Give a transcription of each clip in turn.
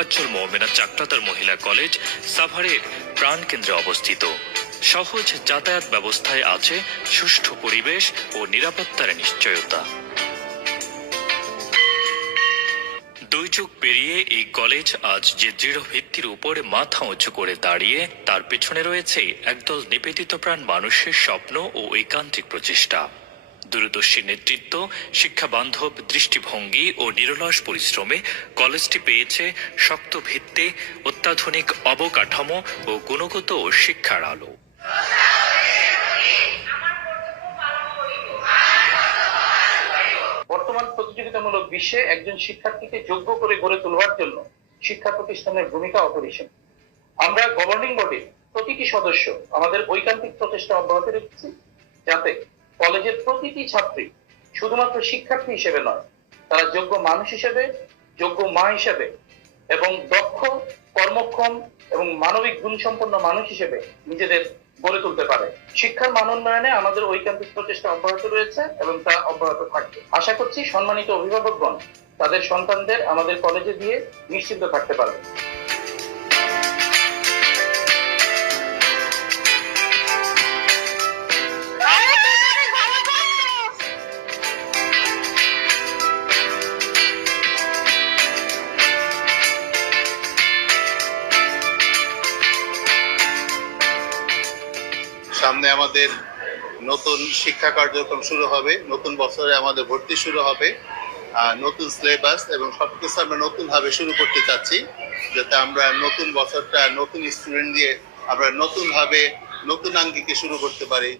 মোফাজ্জল মোমেনা চাকলাদার মহিলা কলেজ সাভারের প্রাণকেন্দ্রে অবস্থিত। সহজ যাতায়াত ব্যবস্থায় আছে সুষ্ঠু পরিবেশ ও নিরাপত্তার নিশ্চয়তা। 2 যুগ পেরিয়ে এই কলেজ আজ যে দৃঢ় ভিত্তির উপর মাথা উঁচু করে দাঁড়িয়ে, তার পেছনে রয়েছে একদল নিবেদিত প্রাণ মানুষের স্বপ্ন ও ঐকান্তিক প্রচেষ্টা। দূরদর্শী নেতৃত্ব, শিক্ষাবান্ধব দৃষ্টিভঙ্গি ও নিরলস পরিশ্রমে কলেজটি পেয়েছে শক্ত ভিত্তি, অত্যাধুনিক অবকাঠামো ও গুণগত শিক্ষার আলো। বর্তমান প্রতিযোগিতামূলক বিশ্বে একজন শিক্ষার্থীকে যোগ্য করে গড়ে তোলার জন্য শিক্ষা প্রতিষ্ঠানের ভূমিকা অপরিসীম। আমরা গভর্নিং বডির প্রতিটি সদস্য আমাদের ঐকান্তিক প্রচেষ্টা অব্যাহত রেখেছি, যাতে কলেজের প্রতিটি ছাত্রী শুধুমাত্র শিক্ষার্থী হিসেবে নয়, তারা যোগ্য মানুষ হিসেবে, যোগ্য মা হিসেবে এবং দক্ষ, কর্মক্ষম এবং মানবিক গুণসম্পন্ন মানুষ হিসেবে নিজেদের গড়ে তুলতে পারে। শিক্ষার মান উন্নয়নে আমাদের ঐকান্তিক প্রচেষ্টা অব্যাহত রয়েছে এবং তা অব্যাহত থাকবে। আশা করছি সম্মানিত অভিভাবকগণ তাদের সন্তানদের আমাদের কলেজে দিয়ে নিশ্চিন্ত থাকতে পারবে। সামনে আমাদের নতুন শিক্ষা কার্যক্রম শুরু হবে, নতুন বছরে আমাদের ভর্তি শুরু হবে, নতুন সিলেবাস এবং সবকিছু আমরা নতুনভাবে শুরু করতে চাচ্ছি, যাতে আমরা নতুন বছরটা নতুন স্টুডেন্ট দিয়ে আমরা নতুনভাবে নতুন আঙ্গিকে শুরু করতে পারি।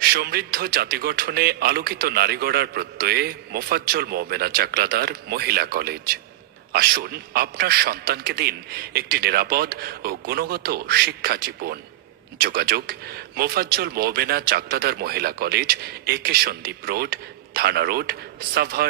সমৃদ্ধ জাতি গঠনে আলোকিত নারী গড়ার প্রত্যয়ে মোফাজ্জল মোমেনা চাকলাদার মহিলা কলেজ। আসুন আপনার সন্তানকে দিন একটি নিরাপদ ও গুণগত শিক্ষা জীবন। যোগাযোগ মোফাজ্জল মোমেনা চাকলাদার মহিলা কলেজ, AK সন্দীপ রোড, থানা রোড, সাভার।